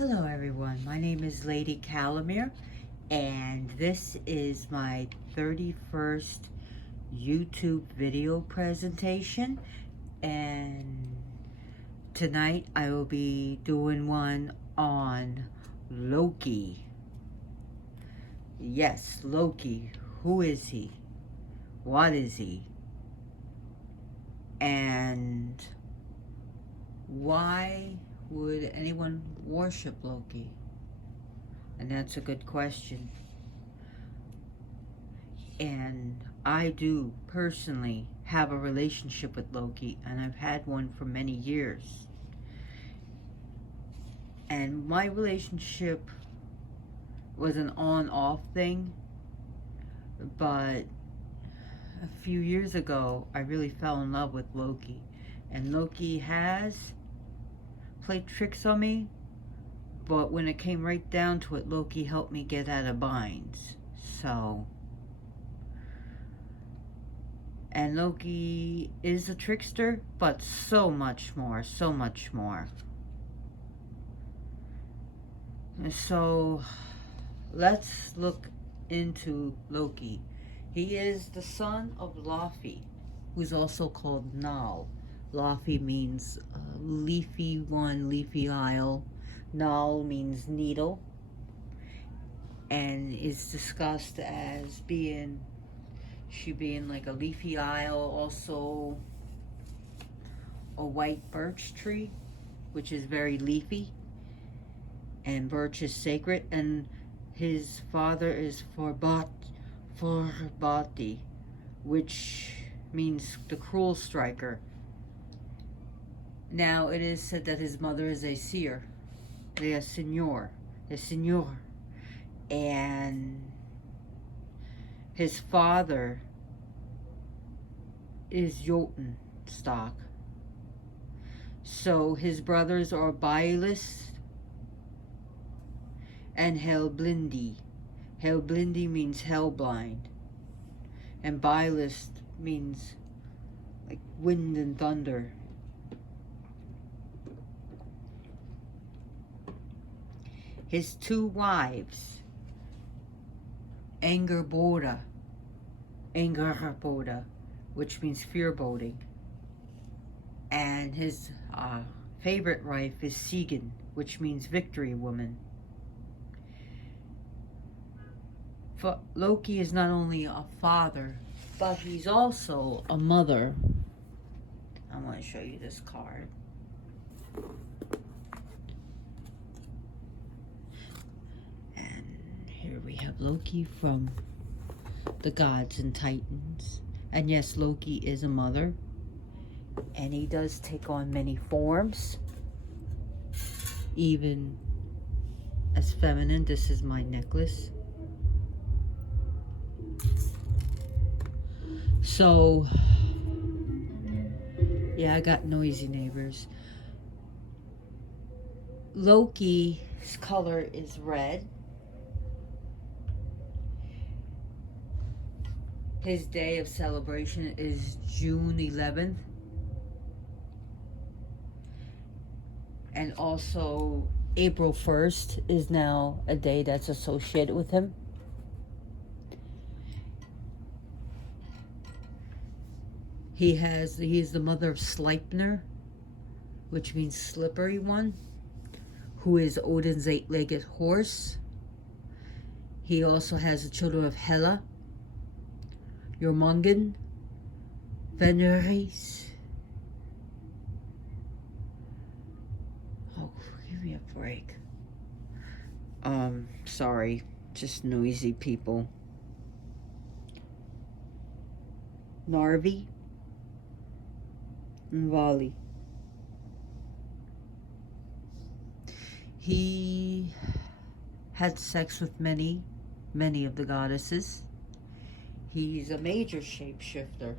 Hello everyone, my name is Lady Calamere and this is my 31st YouTube video presentation, and tonight I will be doing one on Loki. Yes, Loki. Who is he? What is he? And why would anyone worship Loki? And that's a good question. And I do personally have a relationship with Loki, and I've had one for many years. And my relationship was an on-off thing, but a few years ago I really fell in love with Loki. And Loki has played tricks on me, but when it came right down to it, Loki helped me get out of binds. So, and Loki is a trickster, but so much more, so much more. So, let's look into Loki. He is the son of Laufey, who's also called Nal. Laufey means leafy one, leafy isle. Nal means needle, and is discussed as being like a leafy isle, also a white birch tree, which is very leafy, and birch is sacred, and his father is Forbati, which means the cruel striker. Now it is said that his mother is a seer, a senor, and his father is Jotun stock. So his brothers are Bylist and Helblindi. Helblindi means hellblind, and Bylist means like wind and thunder. His two wives, Angerboda, which means fear-boding, and his favorite wife is Sigyn, which means victory woman. Loki is not only a father, but he's also a mother. I want to show you this card. Here we have Loki from the Gods and Titans. And yes, Loki is a mother. And he does take on many forms, even as feminine. This is my necklace. So, yeah, I got noisy neighbors. Loki's color is red. His day of celebration is June 11th. And also April 1st is now a day that's associated with him. He is the mother of Sleipnir, which means slippery one, who is Odin's eight-legged horse. He also has the children of Hela, Jormungand, Fenris. Oh, give me a break. Sorry, just noisy people. Narvi and Vali. He had sex with many of the goddesses. He's a major shapeshifter.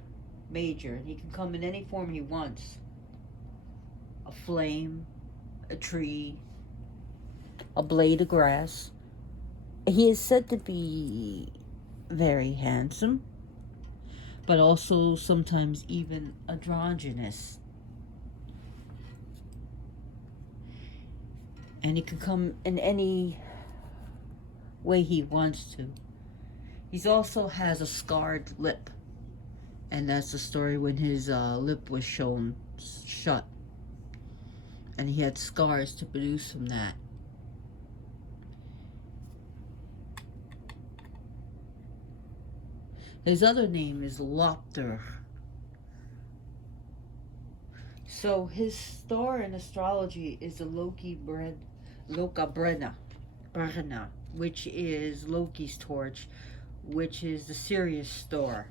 Major. And he can come in any form he wants. A flame, a tree, a blade of grass. He is said to be very handsome, but also sometimes even androgynous. And he can come in any way he wants to. He also has a scarred lip. And that's the story when his lip was shown shut. And he had scars to produce from that. His other name is Lopter. So his star in astrology is the Loka Brena, which is Loki's torch, which is the Sirius star.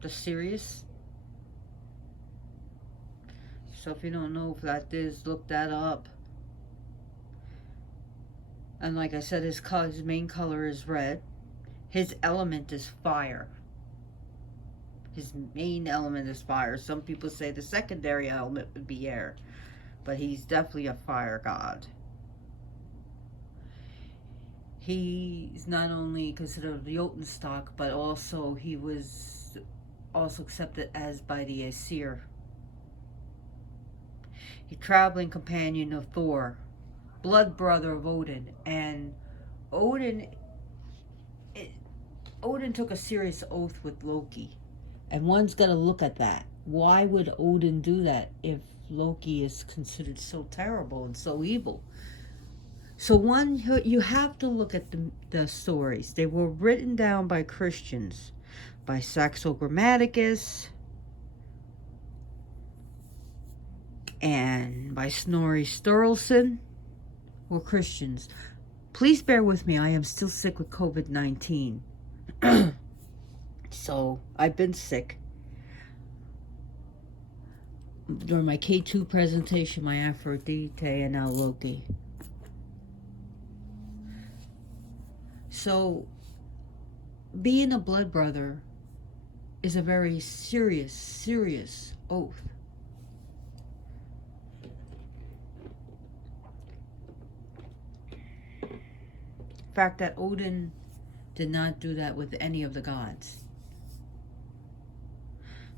The Sirius. So if you don't know what that is, look that up. And like I said, his main color is red. His element is fire. His main element is fire. Some people say the secondary element would be air, but he's definitely a fire god. He's not only considered the Jotun stock, but also he was also accepted as by the Aesir. He's traveling companion of Thor, blood brother of Odin, and Odin took a serious oath with Loki. And one's got to look at that. Why would Odin do that if Loki is considered so terrible and so evil? So you have to look at the stories. They were written down by Christians, by Saxo Grammaticus, and by Snorri Sturluson, were Christians. Please bear with me. I am still sick with COVID-19. So, I've been sick. During my K2 presentation, my Aphrodite, and now Loki. So, being a blood brother is a very serious oath. The fact that Odin did not do that with any of the gods.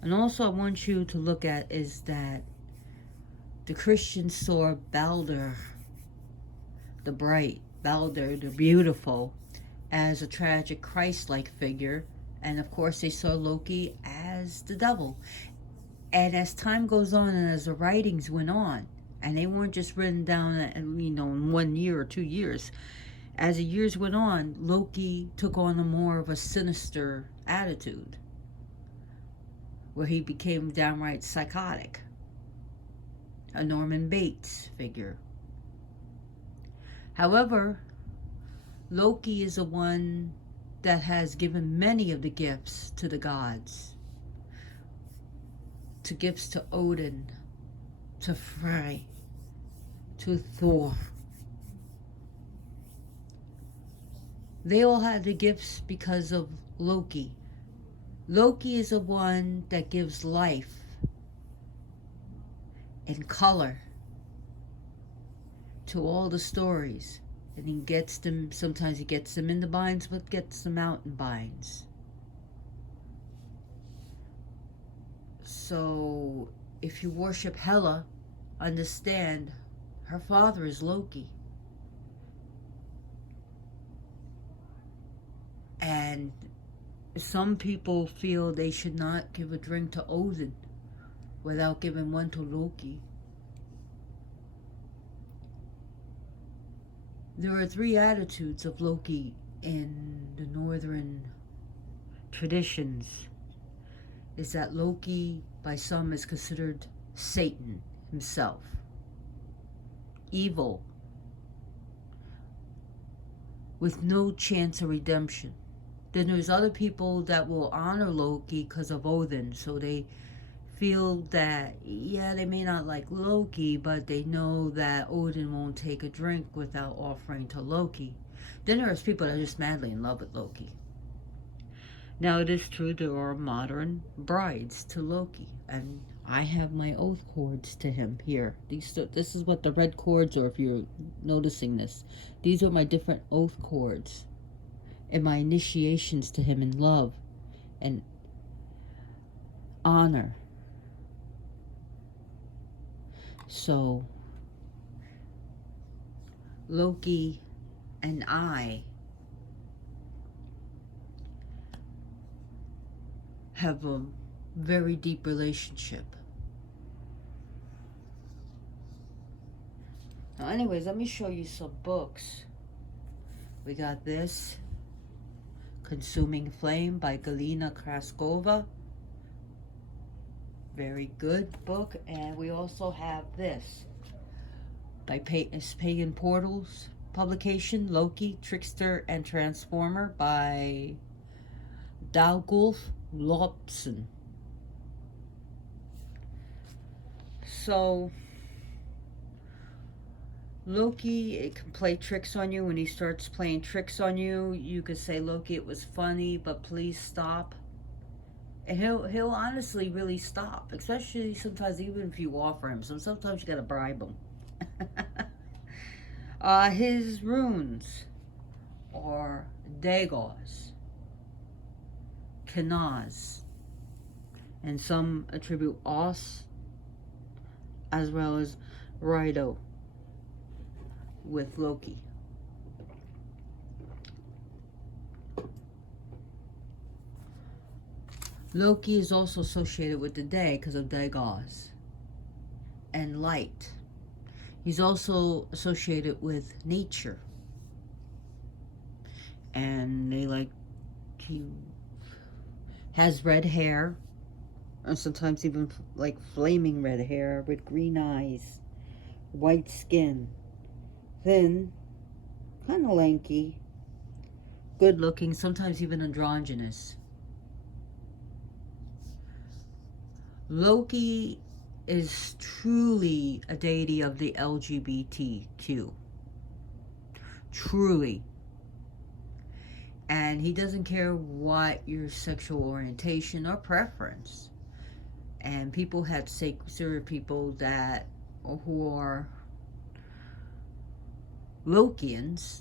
And also I want you to look at is that the Christians saw Balder, the bright, Balder, the beautiful, as a tragic Christ-like figure. And of course they saw Loki as the devil. And as time goes on and as the writings went on, and they weren't just written down in 1 year or 2 years, as the years went on, Loki took on a more of a sinister attitude, where he became downright psychotic, a Norman Bates figure. However, Loki is the one that has given many of the gifts to the gods, to gifts to Odin, to Frey, to Thor. They all had the gifts because of Loki. Loki is the one that gives life and color to all the stories. And he gets them, sometimes he gets them in the binds, but gets them out in binds. So, if you worship Hela, understand her father is Loki. And some people feel they should not give a drink to Odin without giving one to Loki. There are 3 attitudes of Loki in the northern traditions. Is that Loki, by some, is considered Satan himself. Evil. With no chance of redemption. Then there's other people that will honor Loki because of Odin. So they feel that, yeah, they may not like Loki, but they know that Odin won't take a drink without offering to Loki. Then there's people that are just madly in love with Loki. Now, it is true there are modern brides to Loki. And I have my oath cords to him here. This is what the red cords are, if you're noticing this. These are my different oath cords. And my initiations to him in love and honor. So, Loki and I have a very deep relationship. Now, anyways, let me show you some books. We got this, Consuming Flame by Galina Kraskova. Very good book. And we also have this by Pagan Portals publication, Loki, Trickster, and Transformer by Loki Laufeyson. So, Loki can play tricks on you. When he starts playing tricks on you, you could say, Loki, it was funny, but please stop. And he'll honestly really stop, especially sometimes even if you offer him. So sometimes you gotta bribe him. His runes are Dagos, Kanaz, and some attribute Os as well as Rido with Loki. Loki is also associated with the day because of Dagos and light. He's also associated with nature. And he has red hair, and sometimes even like flaming red hair with green eyes, white skin, thin, kind of lanky, good looking, sometimes even androgynous. Loki is truly a deity of the LGBTQ. Truly. And he doesn't care what your sexual orientation or preference. And people had sacred people who are Lokians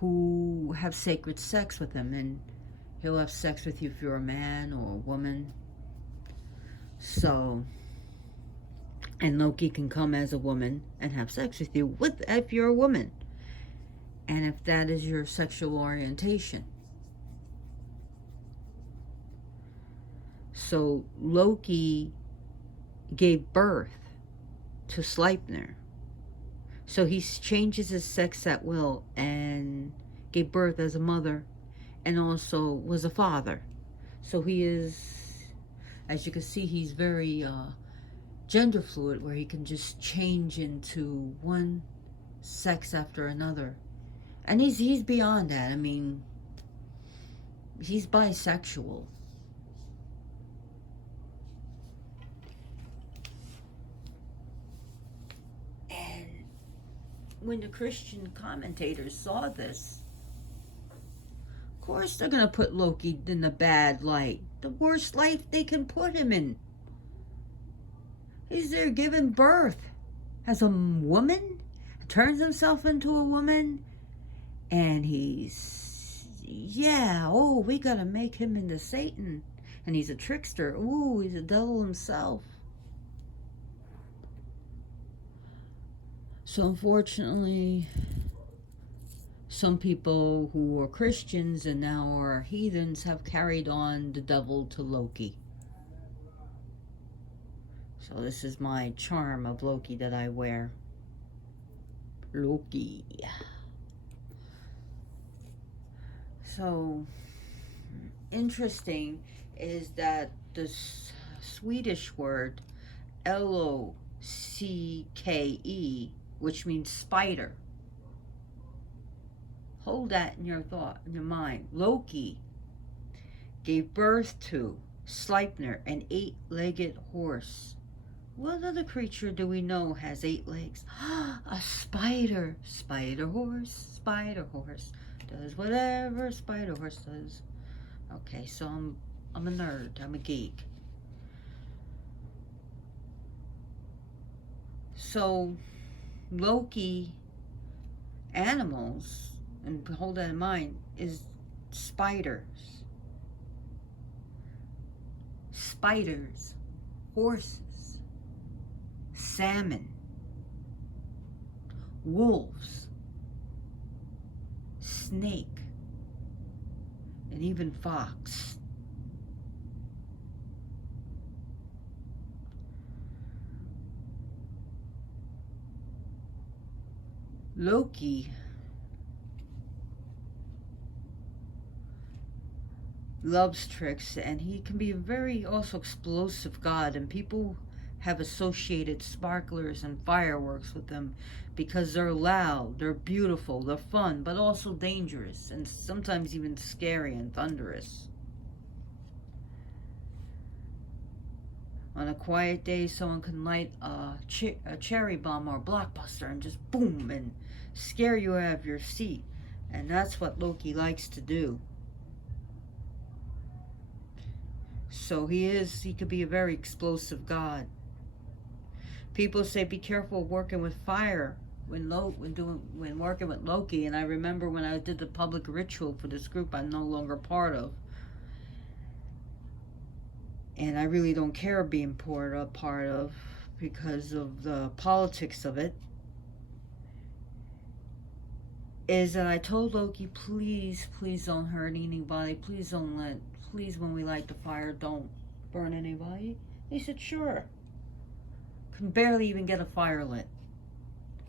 who have sacred sex with him, and he'll have sex with you if you're a man or a woman. So, and Loki can come as a woman and have sex with you if you're a woman, and if that is your sexual orientation. So Loki gave birth to Sleipnir. So he changes his sex at will and gave birth as a mother and also was a father. So he is, as you can see, he's very gender fluid, where he can just change into one sex after another. And he's beyond that. I mean, he's bisexual. And when the Christian commentators saw this, of course they're going to put Loki in the bad light. The worst life they can put him in. He's there giving birth as a woman, turns himself into a woman, and he's, we got to make him into Satan. And he's a trickster. Ooh, he's a devil himself. So unfortunately, some people who are Christians and now are heathens have carried on the devil to Loki. So this is my charm of Loki that I wear. Loki. So interesting is that the Swedish word Loke, which means spider. Hold that in your thought, in your mind. Loki gave birth to Sleipnir, an 8-legged horse. What other creature do we know has 8 legs? A spider. Spider horse. Spider horse does whatever spider horse does. Okay, so I'm a nerd. I'm a geek. So Loki animals, and hold that in mind, is spiders. Spiders, horses, salmon, wolves, snake, and even fox. Loki loves tricks, and he can be a very also explosive god, and people have associated sparklers and fireworks with them because they're loud, they're beautiful, they're fun, but also dangerous and sometimes even scary and thunderous. On a quiet day, someone can light a cherry bomb or a blockbuster and just boom and scare you out of your seat, and that's what Loki likes to do. So he could be a very explosive god. People say be careful working with fire when working with Loki. And I remember when I did the public ritual for this group I'm no longer part of, and I really don't care being part of because of the politics of it, is that I told Loki, please don't hurt anybody, please when we light the fire, don't burn anybody. He said, sure. Can barely even get a fire lit.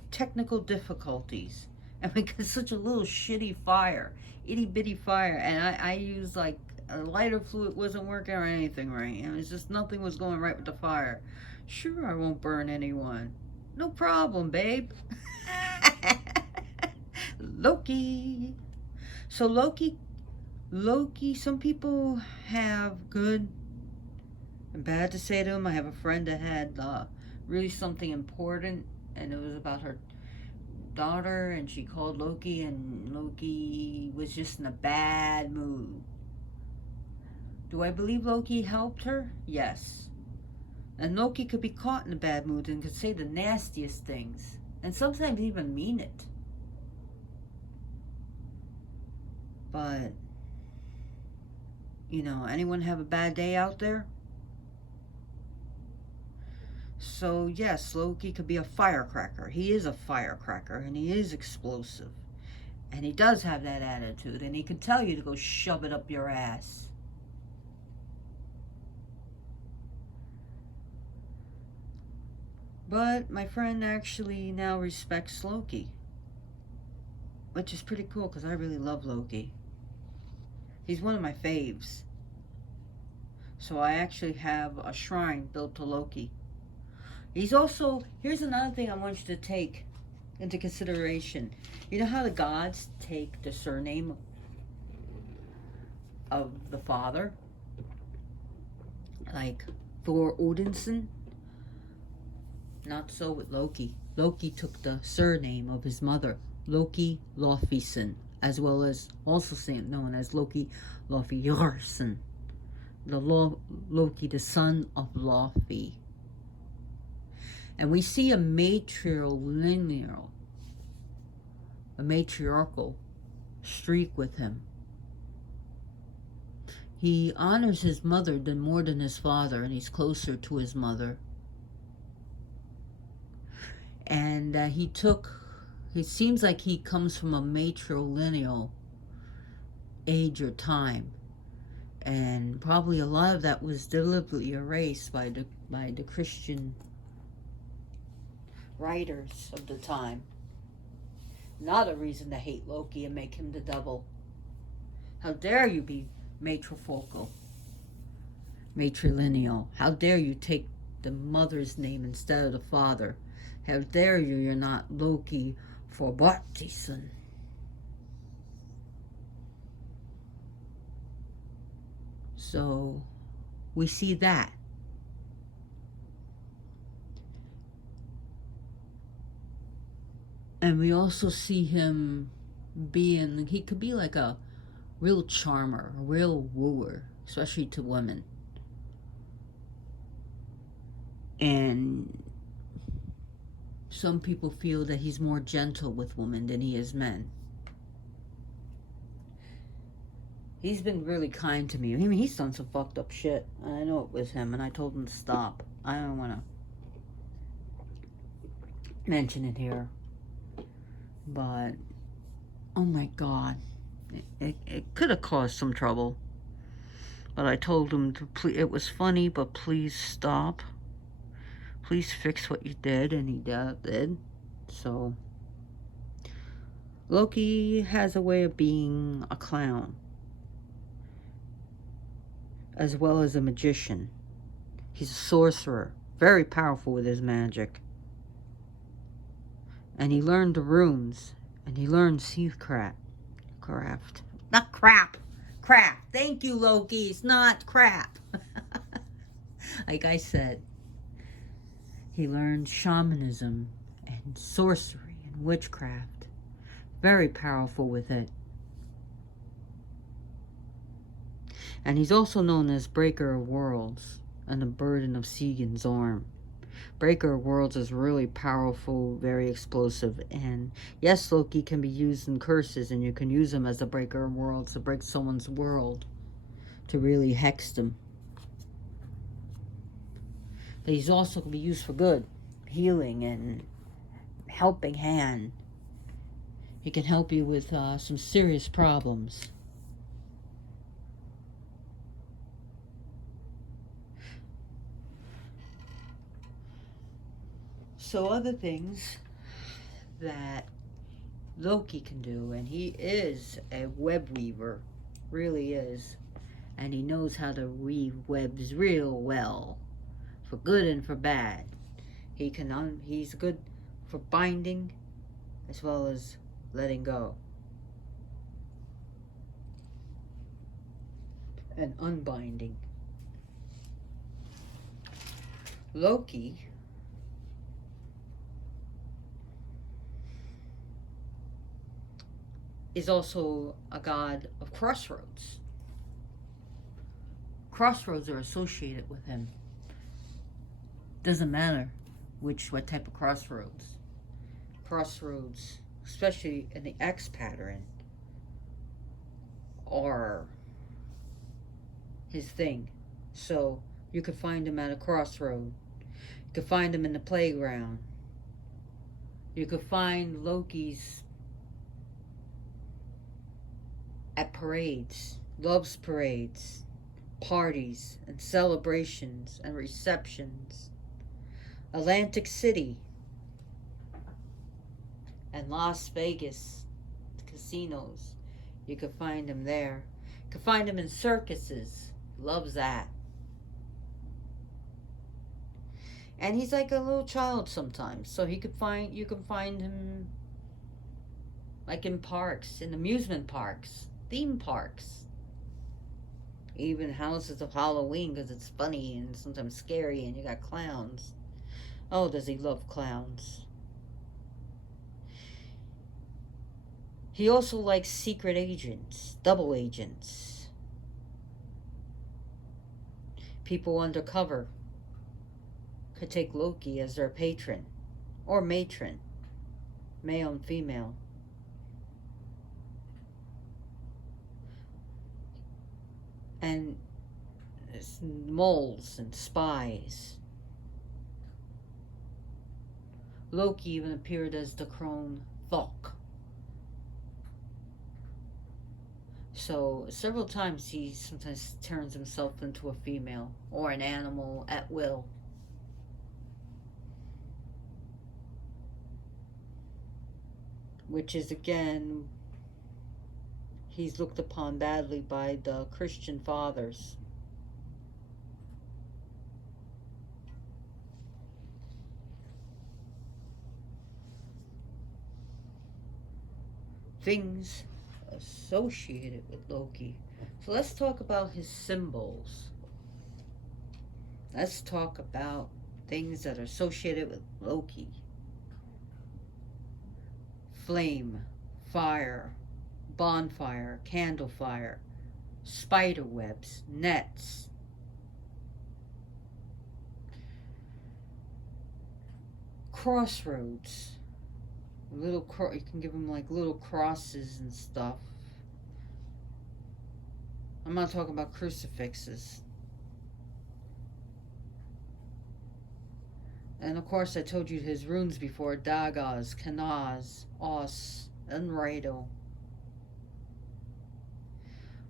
Technical difficulties. And because such a little shitty fire, itty bitty fire, and I used like a lighter fluid wasn't working or anything right. And it was just nothing was going right with the fire. Sure, I won't burn anyone. No problem, babe. Loki. So Loki, some people have good and bad to say to him. I have a friend that had really something important, and it was about her daughter, and she called Loki, and Loki was just in a bad mood. Do I believe Loki helped her? Yes. And Loki could be caught in a bad mood and could say the nastiest things, and sometimes even mean it. But, anyone have a bad day out there? So yes, Loki could be a firecracker. He is a firecracker, and he is explosive. And he does have that attitude, and he can tell you to go shove it up your ass. But my friend actually now respects Loki, which is pretty cool because I really love Loki. He's one of my faves. So I actually have a shrine built to Loki. He's also, here's another thing I want you to take into consideration. You know how the gods take the surname of the father? Like Thor Odinson? Not so with Loki. Loki took the surname of his mother, Loki Laufeyson, as well as also known as Loki Laufeyson. Loki, the son of Laufey. And we see a matriarchal streak with him. He honors his mother more than his father, and he's closer to his mother. And it seems like he comes from a matrilineal age or time. And probably a lot of that was deliberately erased by the Christian writers of the time. Not a reason to hate Loki and make him the devil. How dare you be matrifocal, matrilineal? How dare you take the mother's name instead of the father? How dare you're not Loki for Bartison? So we see that. And we also see him he could be like a real charmer, a real wooer, especially to women. And some people feel that he's more gentle with women than he is men. He's been really kind to me. I mean, he's done some fucked up shit. I know it was him, and I told him to stop. I don't want to mention it here. But, oh my God, it could have caused some trouble. But I told him to please, it was funny, but please stop. Please fix what you did, and he did. So, Loki has a way of being a clown, as well as a magician. He's a sorcerer, very powerful with his magic. And he learned the runes, and he learned seacraft. Not crap. Crap. Thank you, Loki. It's not crap. Like I said, he learned shamanism and sorcery and witchcraft. Very powerful with it. And he's also known as Breaker of Worlds and the Burden of Segan's Arm. Breaker of Worlds is really powerful, very explosive, and yes, Loki can be used in curses, and you can use him as a Breaker of Worlds to break someone's world, to really hex them. But he's also can be used for good, healing and helping hand. He can help you with some serious problems. So other things that Loki can do, and he is a web weaver, really is, and he knows how to weave webs real well, for good and for bad. He's good for binding as well as letting go and unbinding. Loki is also a god of crossroads. Crossroads are associated with him. Doesn't matter what type of crossroads. Crossroads, especially in the X pattern, are his thing. So you could find him at a crossroad. You could find him in the playground. You could find Loki's at parades, loves parades, parties and celebrations and receptions. Atlantic City and Las Vegas casinos. You could find him there. You could find him in circuses. Loves that. And he's like a little child sometimes. So you can find him like in parks, in amusement parks, theme parks. Even houses of Halloween, because it's funny and sometimes scary, and you got clowns. Oh, does he love clowns. He also likes secret agents, double agents. People undercover could take Loki as their patron or matron, male and female. And moles and spies. Loki even appeared as the crone Thok. So several times he sometimes turns himself into a female or an animal at will. Which is again, he's looked upon badly by the Christian fathers. Things associated with Loki. So let's talk about his symbols. Let's talk about things that are associated with Loki. Flame, fire, bonfire, candle fire, spider webs, nets. Crossroads. You can give them like little crosses and stuff. I'm not talking about crucifixes. And of course, I told you his runes before: Dagas, Kanaz, Os, and Rado.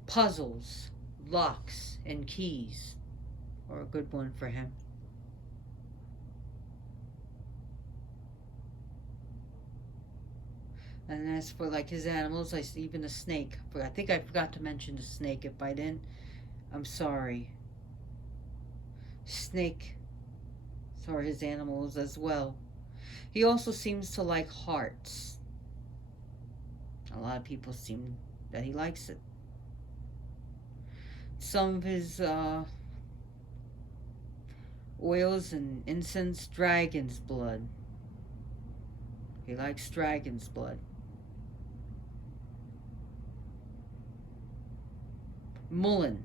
Puzzles, locks, and keys are a good one for him. And as for like his animals, even a snake. I think I forgot to mention the snake. If I didn't, I'm sorry. Snake are his animals as well. He also seems to like hearts. A lot of people seem that he likes it. Some of his oils and incense, dragon's blood. He likes dragon's blood. Mullein,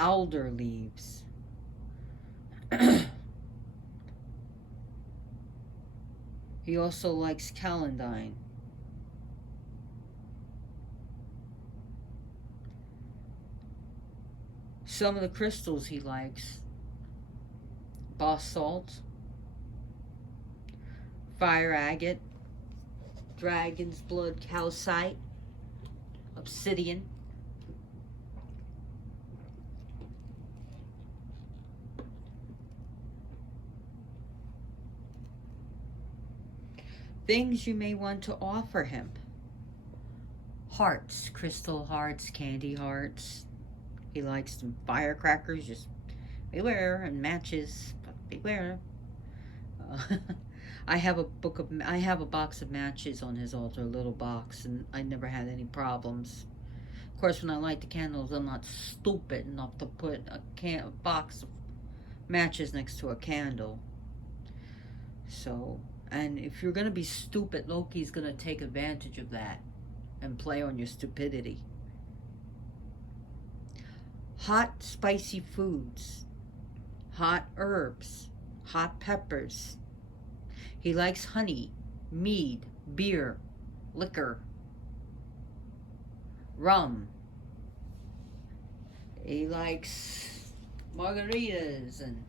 alder leaves. He also likes calendine. Some of the crystals he likes: basalt, fire agate, dragon's blood calcite, obsidian. Things you may want to offer him: hearts, crystal hearts, candy hearts. He likes some firecrackers, just beware, and matches, but beware. Uh, I have a box of matches on his altar, a little box, and I never had any problems. Of course, when I light the candles, I'm not stupid enough to put a box of matches next to a candle. So, and if you're gonna be stupid, Loki's gonna take advantage of that and play on your stupidity. Hot, spicy foods, hot herbs, hot peppers. He likes honey, mead, beer, liquor, rum. He likes margaritas and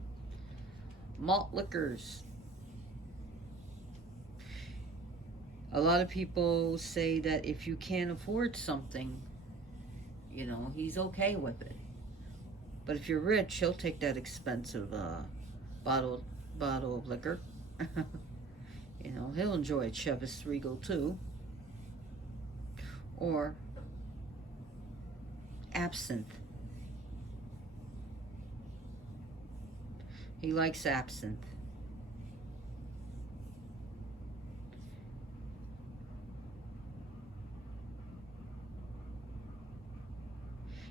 malt liquors. A lot of people say that if you can't afford something, he's okay with it. But if you're rich, he'll take that expensive bottle of liquor. He'll enjoy a Chivas Regal too. Or absinthe. He likes absinthe.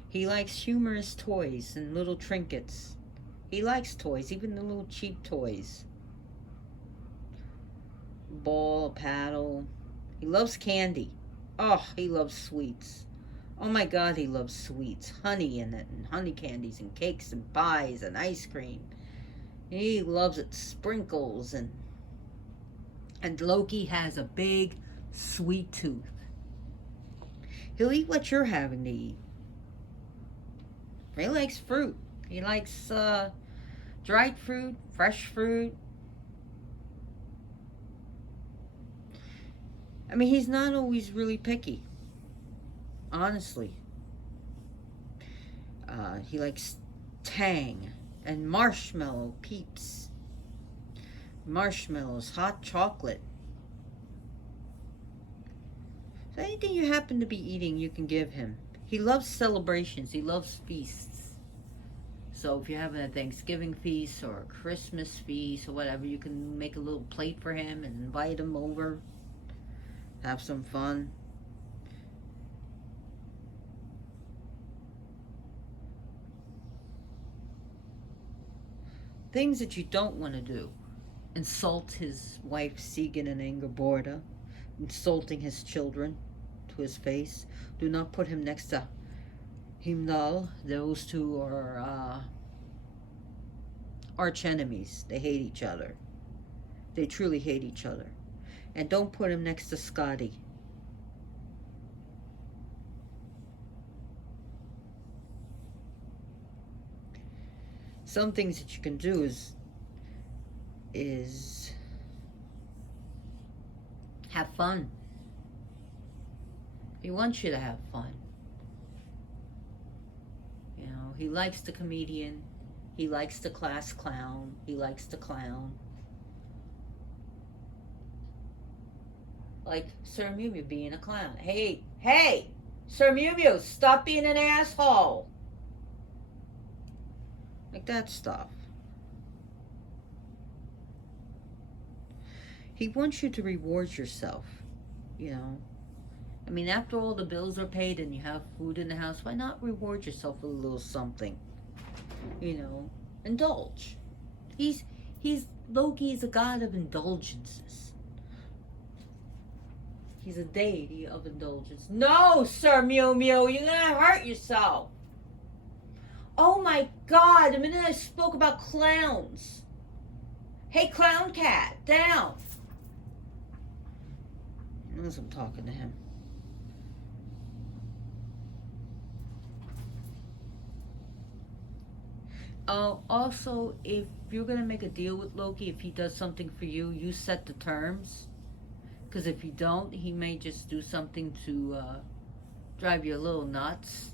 He likes humorous toys and little trinkets. He likes toys, even the little cheap toys. Ball, paddle. He loves candy. Oh, he loves sweets. Oh my God, he loves sweets. Honey in it, and honey candies, and cakes, and pies, and ice cream. He loves it. Sprinkles, and Loki has a big sweet tooth. He'll eat what you're having to eat. He likes fruit. He likes dried fruit, fresh fruit. I mean, he's not always really picky, honestly. He likes tang and marshmallow peeps. Marshmallows, hot chocolate. So anything you happen to be eating, you can give him. He loves celebrations. He loves feasts. So if you're having a Thanksgiving feast or a Christmas feast or whatever, you can make a little plate for him and invite him over. Have some fun. Things that you don't want to do: insult his wife Segan and Ingeborga, insulting his children to his face. Do not put him next to Heimdall. Those two are arch enemies. They hate each other. They truly hate each other. And don't put him next to Scotty. Some things that you can do is is have fun. He wants you to have fun. You know, he likes the comedian. He likes the class clown. He likes the clown. Like Sir Mew Mew being a clown. Hey, hey! Sir Mew Mew, stop being an asshole! Like that stuff. He wants you to reward yourself, you know. I mean, after all the bills are paid and you have food in the house, why not reward yourself with a little something? You know, indulge. Loki's a god of indulgences. He's a deity of indulgence. No, Sir Mew Mew, you're gonna hurt yourself. Oh my God, the minute I spoke about clowns. Hey, clown cat, down. He knows I'm talking to him. Also, if you're going to make a deal with Loki, if he does something for you, you set the terms. Because if you don't, he may just do something to drive you a little nuts.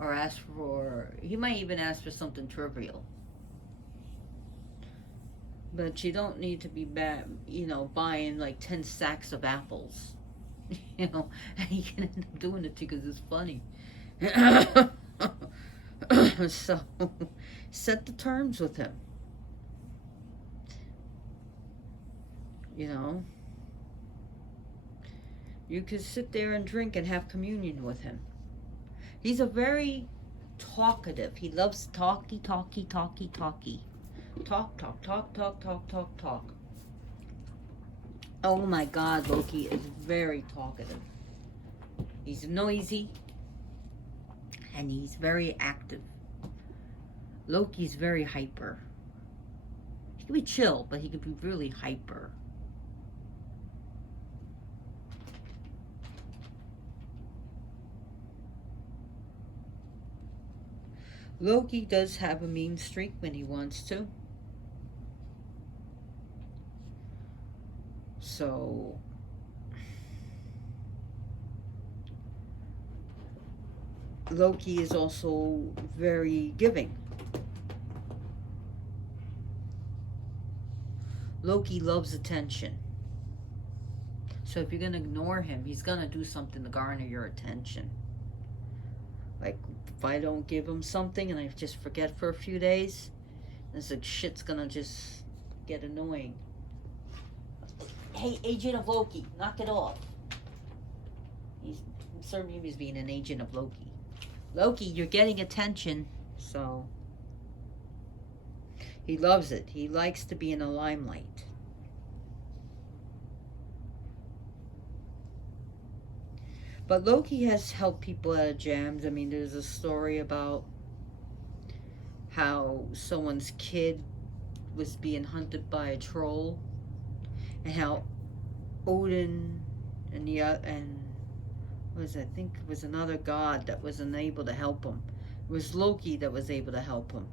Or he might even ask for something trivial. But you don't need to be buying like 10 sacks of apples. You know, and you can end up doing it because it's funny. So, set the terms with him. You know, you could sit there and drink and have communion with him. He's a very talkative. He loves talky. Talk. Oh my God, Loki is very talkative. He's noisy. And he's very active. Loki's very hyper. He can be chill, but he can be really hyper. Loki does have a mean streak when he wants to. So Loki is also very giving. Loki loves attention. So if you're going to ignore him, he's going to do something to garner your attention. Like, if I don't give him something and I just forget for a few days, it's like shit's going to just get annoying. Hey, agent of Loki, knock it off. Sir Mew Mew's being an agent of Loki. Loki, you're getting attention, so he loves it. He likes to be in the limelight. But Loki has helped people out of jams. I mean, there's a story about how someone's kid was being hunted by a troll, and how Odin and I think it was another god that was unable to help him. It was Loki that was able to help him.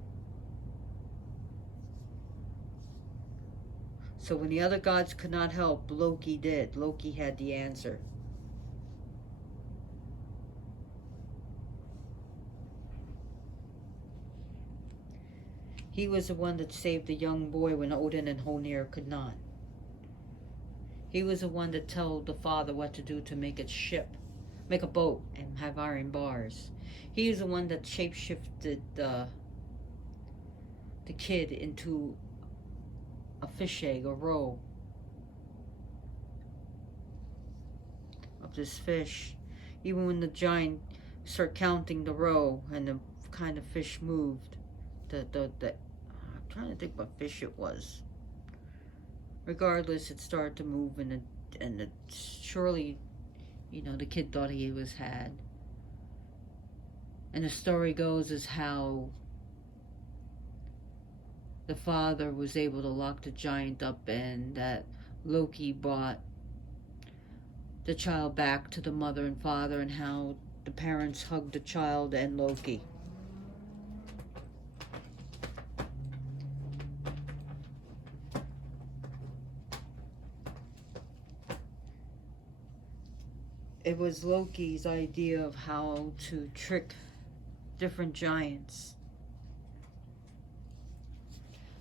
So when the other gods could not help, Loki did. Loki had the answer. He was the one that saved the young boy when Odin and Honir could not. He was the one that told the father what to do to make a boat and have iron bars. He is the one that shapeshifted the kid into a fish egg, a roe of this fish. Even when the giant started counting the roe and the kind of fish moved, I'm trying to think what fish it was. Regardless, it started to move, and it surely, the kid thought he was had. And the story goes is how the father was able to lock the giant up, and that Loki brought the child back to the mother and father, and how the parents hugged the child and Loki. it was Loki's idea of how to trick different giants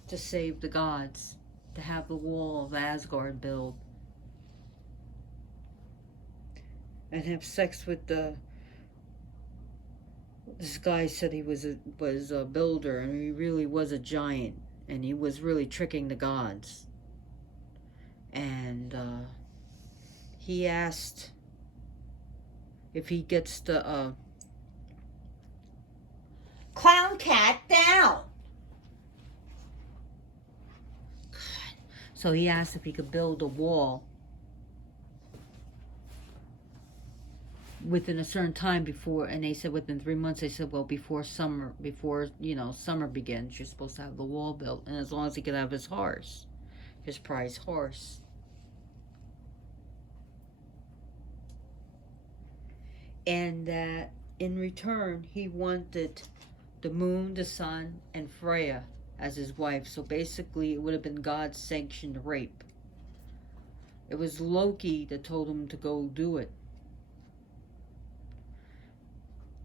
to save the gods, to have the wall of Asgard built, and have sex with the. This guy said he was a builder, and he really was a giant, and he was really tricking the gods. And he asked if he gets the clown cat down. So he asked if he could build a wall within a certain time before, and they said within 3 months. They said, well, before summer begins, you're supposed to have the wall built, and as long as he could have his horse, his prize horse. And that in return, he wanted the moon, the sun, and Freya as his wife. So basically, it would have been God's sanctioned rape. It was Loki that told him to go do it.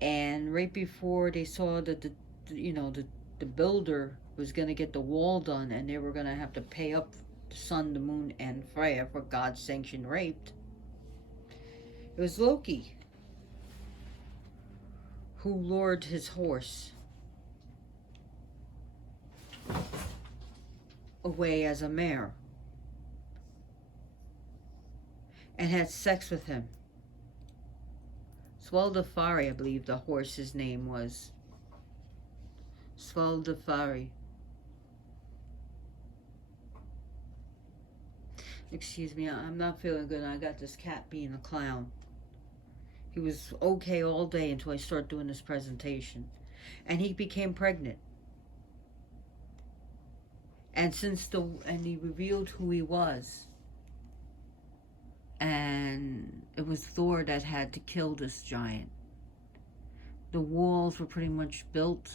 And right before they saw that the builder was going to get the wall done, and they were going to have to pay up the sun, the moon, and Freya for God's sanctioned rape, it was Loki who lured his horse away as a mare and had sex with him. Svaldafari, I believe the horse's name was. Svaldafari. Excuse me, I'm not feeling good. I got this cat being a clown. He was okay all day until I started doing this presentation. And he became pregnant. And he revealed who he was. And it was Thor that had to kill this giant. The walls were pretty much built,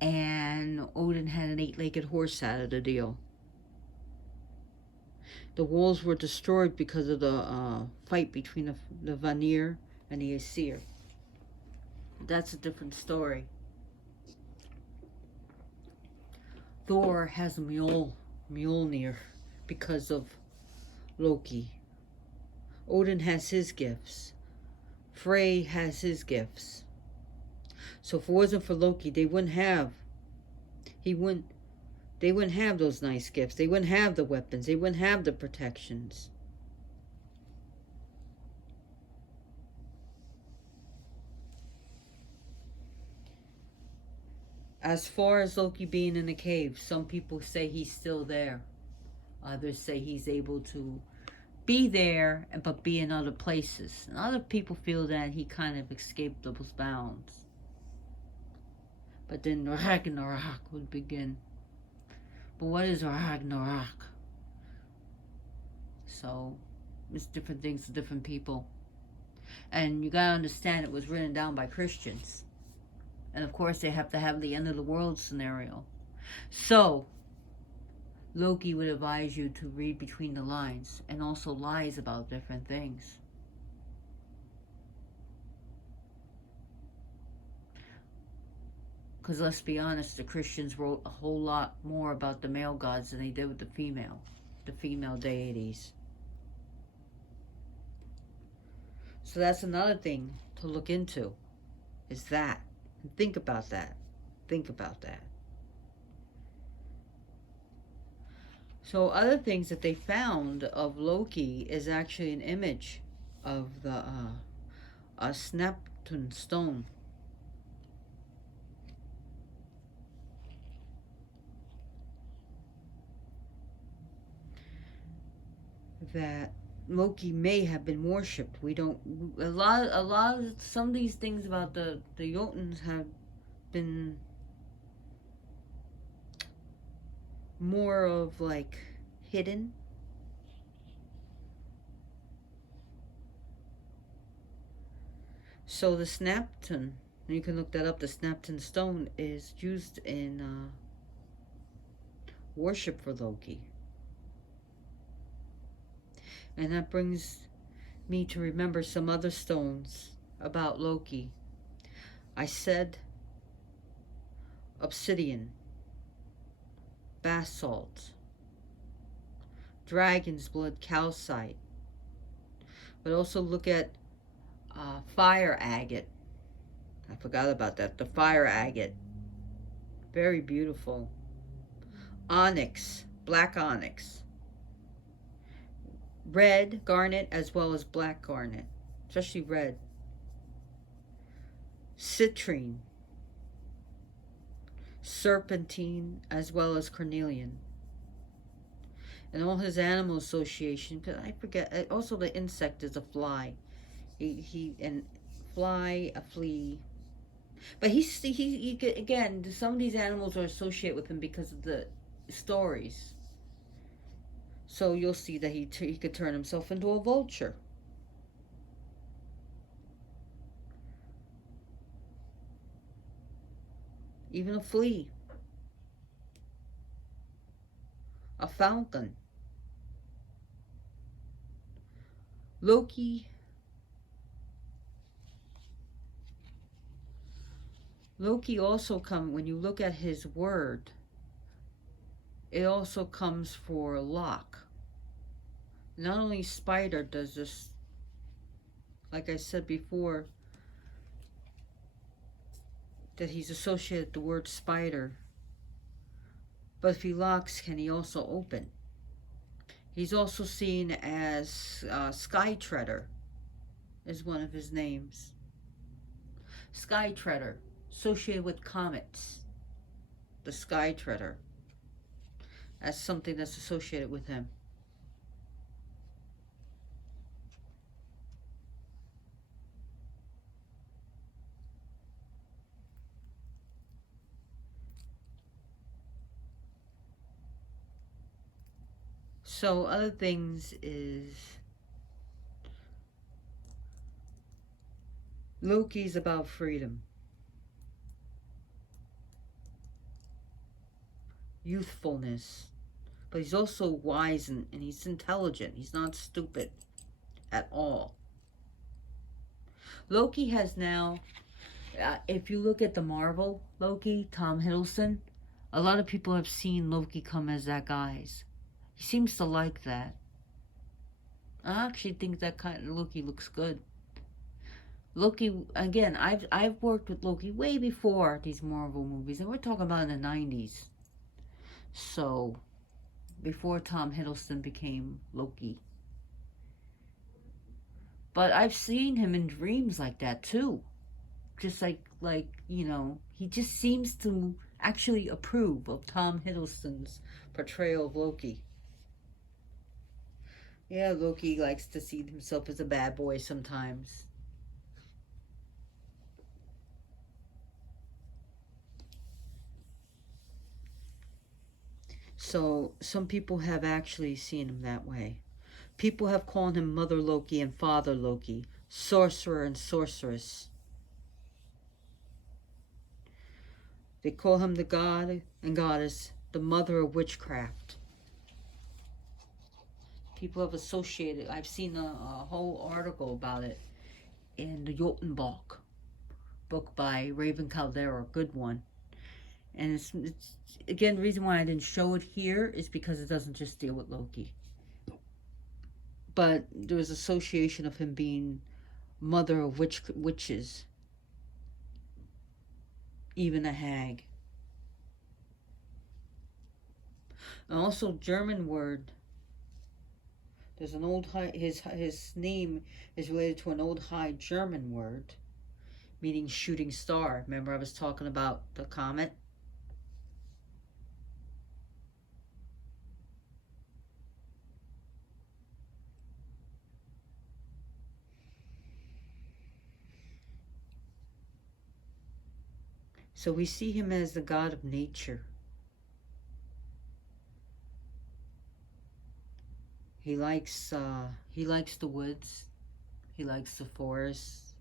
and Odin had an 8-legged horse out of the deal. The walls were destroyed because of the fight between the Vanir and the Aesir. That's a different story. Thor has a Mjolnir because of Loki. Odin has his gifts. Frey has his gifts. So if it wasn't for Loki, they wouldn't have those nice gifts. They wouldn't have the weapons. They wouldn't have the protections. As far as Loki being in the cave, some people say he's still there. Others say he's able to be there, but be in other places. And other people feel that he kind of escaped those bounds. But then Ragnarok would begin. But what is Ragnarok? So, it's different things to different people. And you gotta understand, it was written down by Christians. And of course, they have to have the end of the world scenario. So, Loki would advise you to read between the lines, and also lies about different things. Because let's be honest, the Christians wrote a whole lot more about the male gods than they did with the female deities. So that's another thing to look into, is that. And think about that. Think about that. So other things that they found of Loki is actually an image of the Snapton stone. That Loki may have been worshipped. We don't. Some of these things about the Jotuns have been more of like hidden. So the Snapton, you can look that up. The Snapton stone is used in worship for Loki. And that brings me to remember some other stones about Loki. I said obsidian, basalt, dragon's blood calcite, but also look at fire agate. I forgot about that. The fire agate. Very beautiful. Onyx, black onyx. Red garnet as well as black garnet, especially red. Citrine, serpentine as well as cornelian. And all his animal association, because I forget, also the insect is a fly. And fly, a flea. But he again, some of these animals are associated with him because of the stories. So you'll see that he could turn himself into a vulture. Even a flea. A falcon. Loki also when you look at his word, it also comes for lock. Not only spider does this, like I said before, that he's associated with the word spider, but if he locks, can he also open? He's also seen as Sky Treader is one of his names. Sky Treader, associated with comets. The Sky Treader, as something that's associated with him. So other things is Loki's about freedom, youthfulness, but he's also wise and he's intelligent. He's not stupid at all. Loki has now, if you look at the Marvel Loki, Tom Hiddleston, a lot of people have seen Loki come as that guise. He seems to like that. I actually think that kind of Loki looks good. Loki, again, I've worked with Loki way before these Marvel movies, and we're talking about in the 90s. So, before Tom Hiddleston became Loki. But I've seen him in dreams like that too. Just like he just seems to actually approve of Tom Hiddleston's portrayal of Loki. Yeah, Loki likes to see himself as a bad boy sometimes. So, some people have actually seen him that way. People have called him Mother Loki and Father Loki, sorcerer and sorceress. They call him the god and goddess, the mother of witchcraft. People have associated, I've seen a whole article about it in the Jotunbach book by Raven Caldera, good one. And it's again, the reason why I didn't show it here is because it doesn't just deal with Loki. But there was association of him being mother of witches, even a hag. And also German word. There's an old high, his name is related to an old High German word, meaning shooting star. Remember I was talking about the comet? So we see him as the god of nature. He likes the woods. He likes the forests.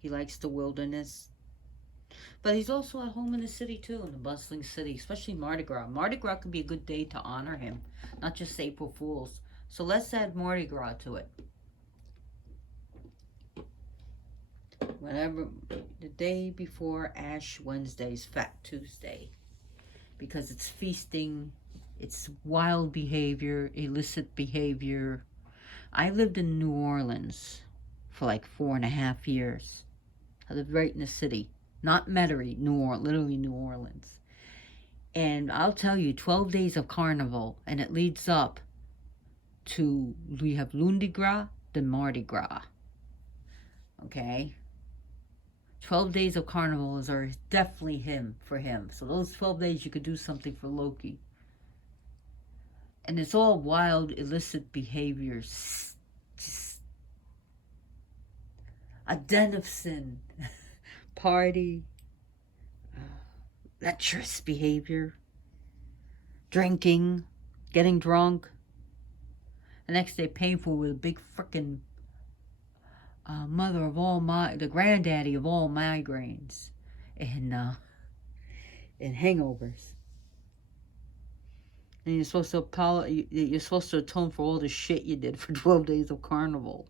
He likes the wilderness. But he's also at home in the city too, in the bustling city, especially Mardi Gras. Mardi Gras could be a good day to honor him, not just April Fools. So let's add Mardi Gras to it. Whenever, the day before Ash Wednesday's Fat Tuesday. Because it's feasting, it's wild behavior, illicit behavior. I lived in New Orleans for like 4.5 years. I lived right in the city. Not Metairie, New Orleans, literally New Orleans. And I'll tell you, 12 days of carnival, and it leads up to, we have Lundi Gras, then Mardi Gras. Okay? 12 days of carnivals are definitely for him. So those 12 days you could do something for Loki. And it's all wild, illicit behaviors. Just a den of sin. Party. Lecherous behavior. Drinking. Getting drunk. The next day painful with a big frickin' mother of all the granddaddy of all migraines and hangovers. And you're supposed to atone for all the shit you did for 12 days of carnival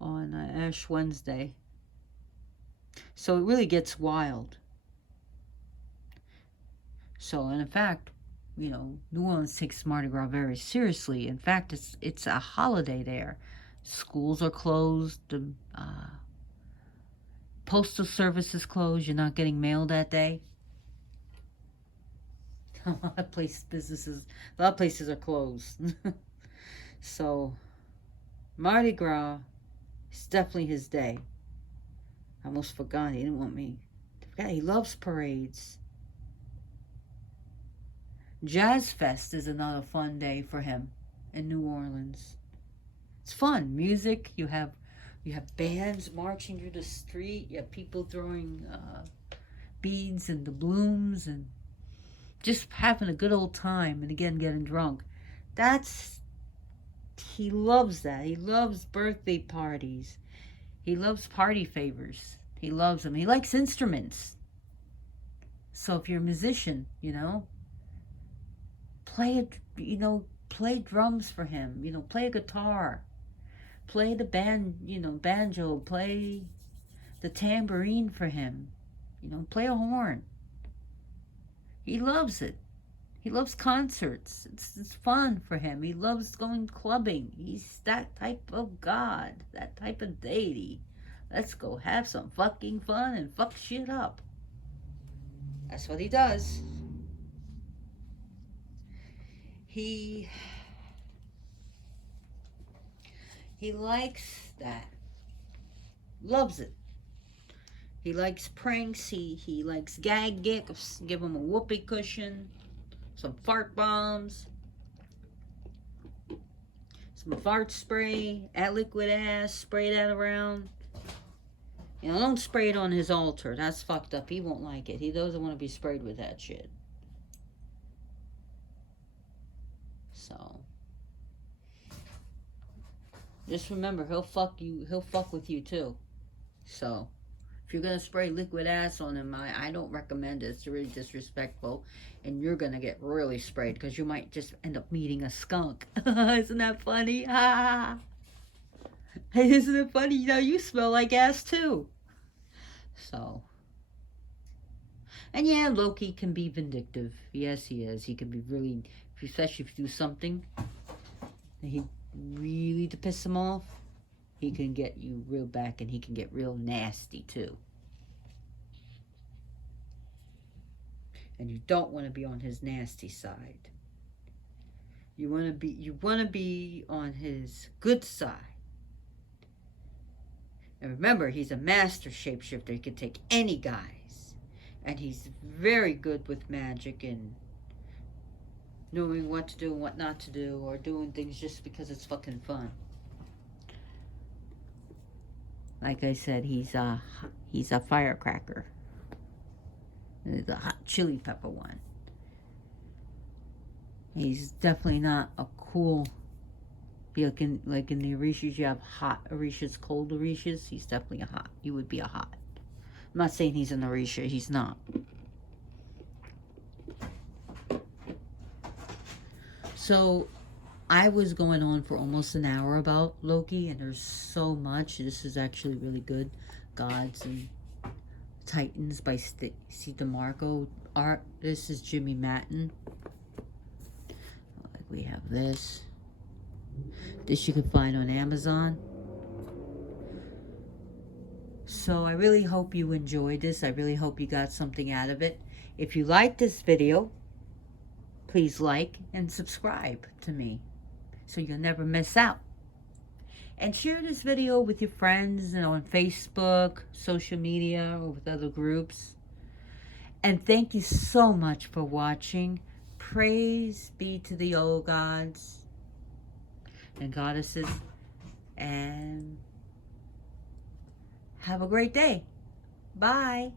on Ash Wednesday. So it really gets wild. So, and in fact, New Orleans takes Mardi Gras very seriously. In fact, it's a holiday there. Schools are closed. The postal service is closed. You're not getting mail that day. A lot of places are closed. So, Mardi Gras is definitely his day. I almost forgot. He didn't want me to forget. He loves parades. Jazz Fest is another fun day for him in New Orleans. It's fun. Music. You have bands marching through the street. You have people throwing beads and the blooms and just having a good old time, and again getting drunk. He loves that. He loves birthday parties. He loves party favors. He loves them. He likes instruments. So if you're a musician, play drums for him. Play a guitar. Play the banjo. Play the tambourine for him. Play a horn. He loves it. He loves concerts. It's fun for him. He loves going clubbing. He's that type of God, that type of deity. Let's go have some fucking fun and fuck shit up. That's what he does. He likes that. Loves it. He likes pranks. He likes gag gifts. Give him a whoopee cushion, some fart bombs, some fart spray, that liquid ass, spray that around. Don't spray it on his altar. That's fucked up. He won't like it. He doesn't want to be sprayed with that shit. So, just remember, he'll fuck with you too. So, if you're gonna spray liquid ass on him, I don't recommend it. It's really disrespectful, and you're gonna get royally sprayed because you might just end up meeting a skunk. Isn't that funny? Isn't it funny? You smell like ass too. So, and yeah, Loki can be vindictive. Yes, he is. He can be really, especially if you do something and he really to piss him off. He can get you real back, and he can get real nasty too. And you don't want to be on his nasty side. You want to be on his good side. And remember, he's a master shapeshifter. He can take any guise. And he's very good with magic and knowing what to do and what not to do, or doing things just because it's fucking fun. Like I said, he's a firecracker. He's a hot chili pepper one. He's definitely not a cool. Like in the Orishas, you have hot Orishas, cold Orishas. He's definitely a hot. He would be a hot. I'm not saying he's an Orisha. He's not. So, I was going on for almost an hour about Loki, and there's so much. This is actually really good. Gods and Titans by Stacy DeMarco. Art. This is Jimmy Matten. We have this. This you can find on Amazon. So I really hope you enjoyed this. I really hope you got something out of it. If you like this video, please like and subscribe to me so you'll never miss out. And share this video with your friends, on Facebook, social media, or with other groups. And thank you so much for watching. Praise be to the old gods and goddesses. And have a great day. Bye.